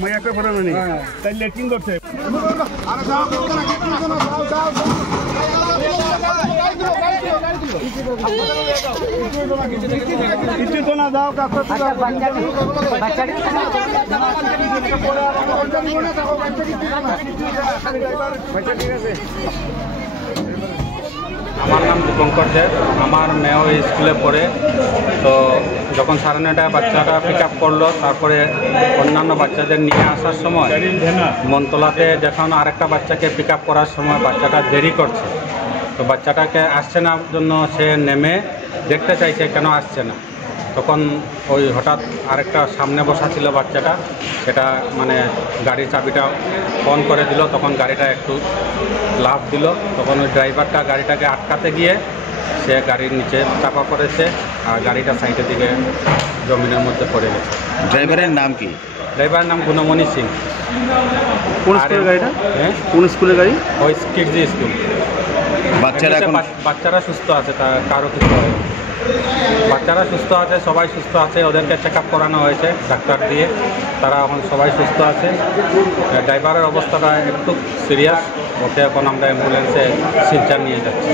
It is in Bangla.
মায়া করে ফটো নেই তাই লেটিং করছে কিছু তো না দাও কাছে আমার নাম দীপঙ্কর দেব। আমার মেয়েও স্কুলে পড়ে, তো যখন 9:30টায় বাচ্চাটা পিক আপ করলো, তারপরে অন্যান্য বাচ্চাদের নিয়ে আসার সময় মনতলাতে যখন আরেকটা বাচ্চাকে পিক আপ করার সময় বাচ্চাটা দেরি করছে, তো বাচ্চাটাকে আসছে না জন্য সে নেমে দেখতে চাইছে কেন আসছে না। তখন ওই হঠাৎ আরেকটা সামনে বসা ছিল বাচ্চাটা, সেটা মানে গাড়ির চাবিটা অন করে দিল, তখন গাড়িটা একটু লাফ দিল, তখন ওই ড্রাইভারটা গাড়িটাকে আটকাতে গিয়ে সে গাড়ির নিচে চাপা পড়েছে আর গাড়িটা সাইডের দিকে জমিনের মধ্যে পড়ে গেছে। ড্রাইভারের নাম কি? ড্রাইভারের নাম গুণমণি সিং। কোন স্কুলের গাড়িটা? হ্যাঁ, কোন স্কুলের গাড়ি? ওই কিডজি স্কুল। বাচ্চারা সুস্থ আছে, তা কারো কিছু হয়। বাচ্চারা সুস্থ আছে, সবাই সুস্থ আছে, ওদেরকে চেক আপ করানো হয়েছে ডাক্তার দিয়ে, তারা এখন সবাই সুস্থ আছে। ড্রাইভারের অবস্থাটা একটু সিরিয়াস, ওকে এখন আমরা অ্যাম্বুলেন্সে শিলচর নিয়ে যাচ্ছি।